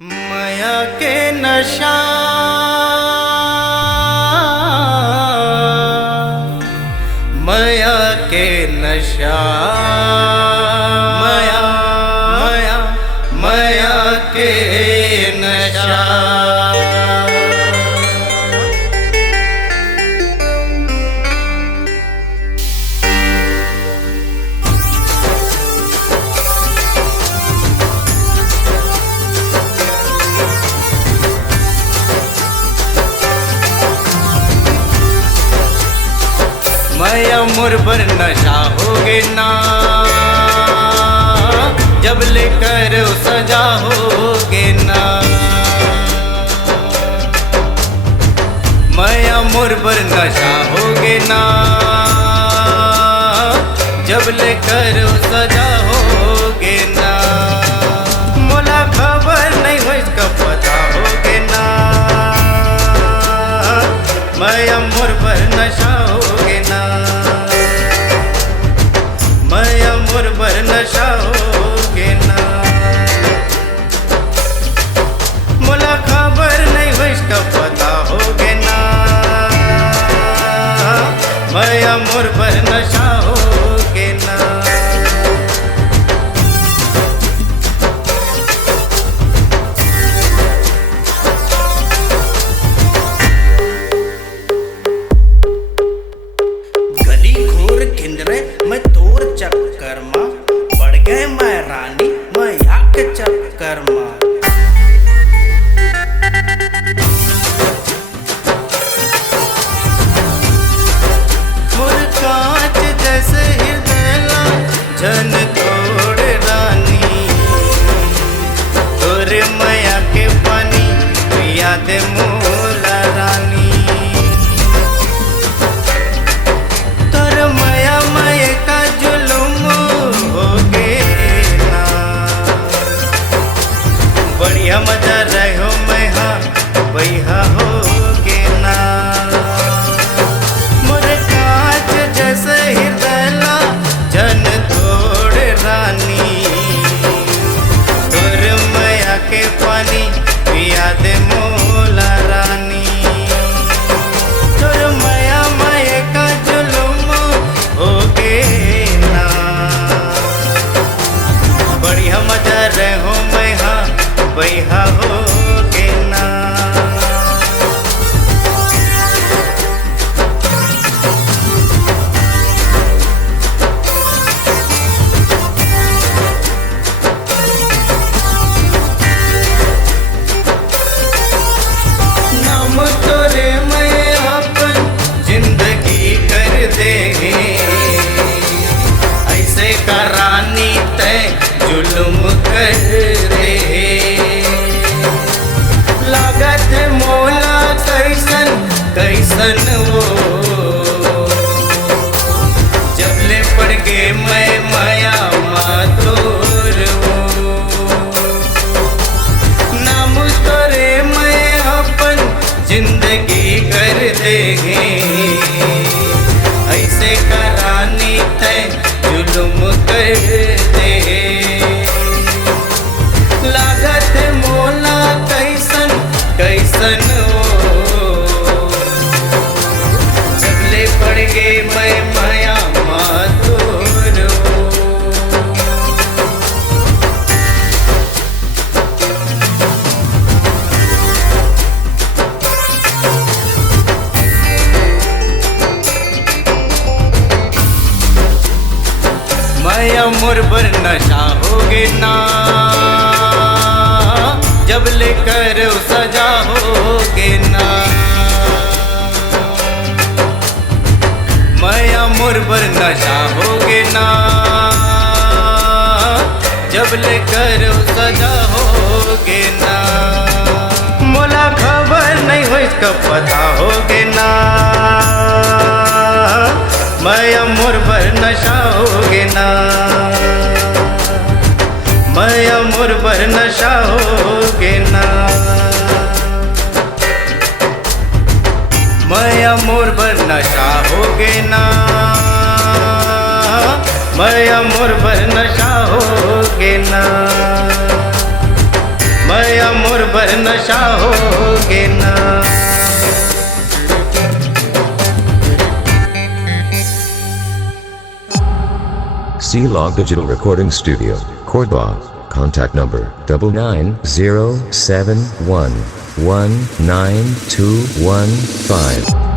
माया के नशा माया के नशा माया माया माया के नशा। माया मोर पर नशा होगे ना, जब लेकर सजा होगे ना। माया मोर पर नशा होगे ना, जब लेकर सजा होगे ना। मोला खबर नहीं हो इसका पता होगे ना, माया मोर पर नशा होगे ना। माया मोर पर नशा होगे ना। मोला खबर नहीं हो इसका पता होगे ना, माया मोर पर नशा होगे ना। मैं तोर चक्कर मां पड़ गए, मैं रानी माया के चक्कर मां। मोर कांच जैसे हृदय जन तोड़ रानी, तोरे माया के पानी याद मोला रानी। बढ़िया मजा रहो मैं हाँ बैहा होगे ना। मोर कांच जैसे हृदय जन तोड़ रानी, तोर माया के पानी याद मोला रानी। तोर माया माया का जुलुम होगे ना, बढ़िया मजा रहो मैं हाँ बैहा होगे ना। नाम तोरे मैं अपन जिंदगी कर देंगे, ऐसे का रानी तय जुल्म कर दे। लागत मोला कैसन कैसन वो, जब ले पड़ गे मैं माया मातोर वो। नाम तोरे मैं अपन जिंदगी कर देंगे, ऐसे करानी तय जुल्म कर दे। लागत मोला कैसन कैसन वो, जब ले पड़ गे मैं माया मातोर वो। माया मोर पर नशा होगे ना, जब लेकर सजा होगे ना। माया मोर पर नशा होगे ना, जब लेकर सजा होगे ना। मोला खबर नहीं हो इसका पता होगे ना, माया मोर पर नशा होगे ना। माया मोर पर नशा होगे ना। माया मोर पर नशा होगे ना, माया मोर पर नशा होगे ना। भैया मोर बर नशा होगे ना। C-Log Digital Recording Studio, Cordoba. Contact number 99071192115.